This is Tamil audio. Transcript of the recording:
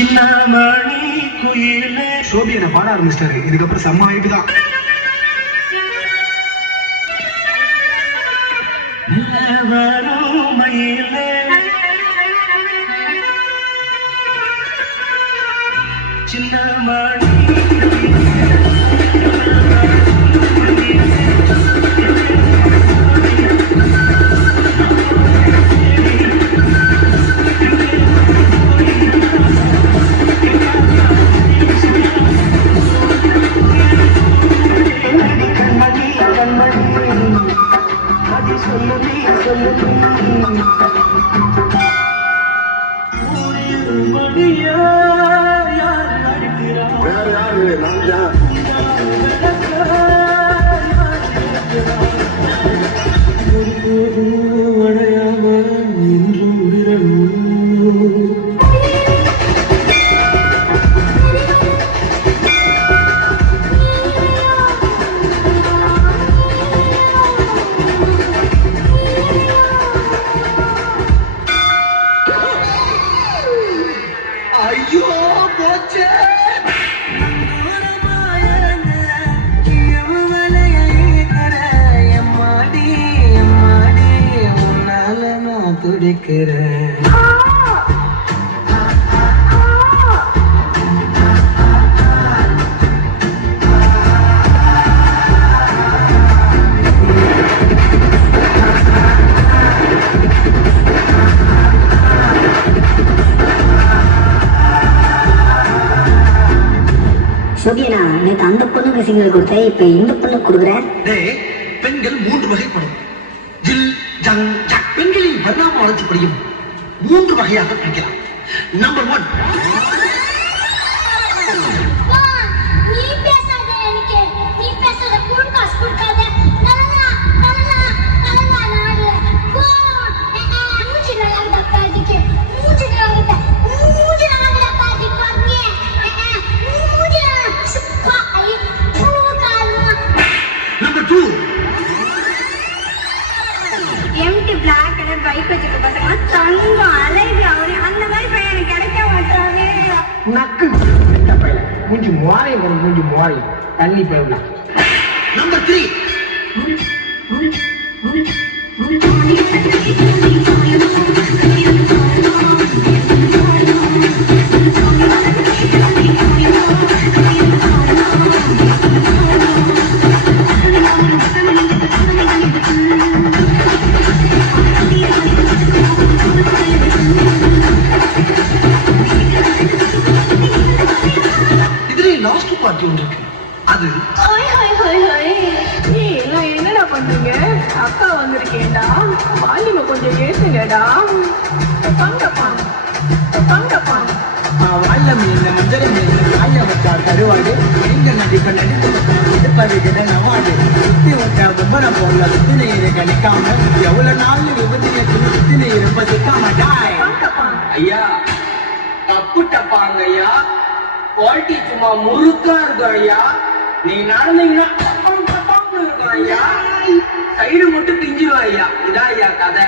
சின்ன மணி குயிலே சோபி என்ன பாட ஆரம்பிச்சிட்டாரு. இதுக்கப்புறம் செம்ம வாய்ப்பு தான். மயிலே சின்ன மணி சோபியனா நேற்று அந்த பொண்ணுக்கு சிக்னல் கொடுத்தேன், இப்ப இந்த பொண்ணுக்கு கொடுக்குறேன். பெண்கள் 3 வகைப்படும். ஜில் ஜங் ஜக். பெண்களின் பரிணாம வளர்ச்சிப்படியும் 3 வகையாக பிரிக்கலாம். நம்பர் 1, மூஞ்சி முவாரை தண்ணி போயிடலாம். நம்பர் 3, லாஸ்ட் பார்ட்டி ஒன்று இருக்கு. அது என்னடா பண்றீங்க? அக்கா வந்திருக்கேன்டா, வால்யூம கொஞ்சம் கேட்டுங்கடா. வாயம் இந்த மஞ்சள் வாய வச்சா கருவாடு எங்க நடிப்ப நடிப்பது நவாடு சுத்தி வச்சா கும்பர போல சுத்தி நீரை கணிக்காம எவ்வளவு நாள் விபத்தினை சுத்தி நீர் ரொம்ப சிக்காம டாய். ஐயா தப்பு டப்பாங்க ஐயா, குவாலிட்டி சும்மா முறுக்கா இருக்கும் ஐயா. நீ நடந்தீங்கன்னா ஐயா சைடு மட்டும் பிஞ்சிடும் ஐயா. இதான் ஐயா கதை.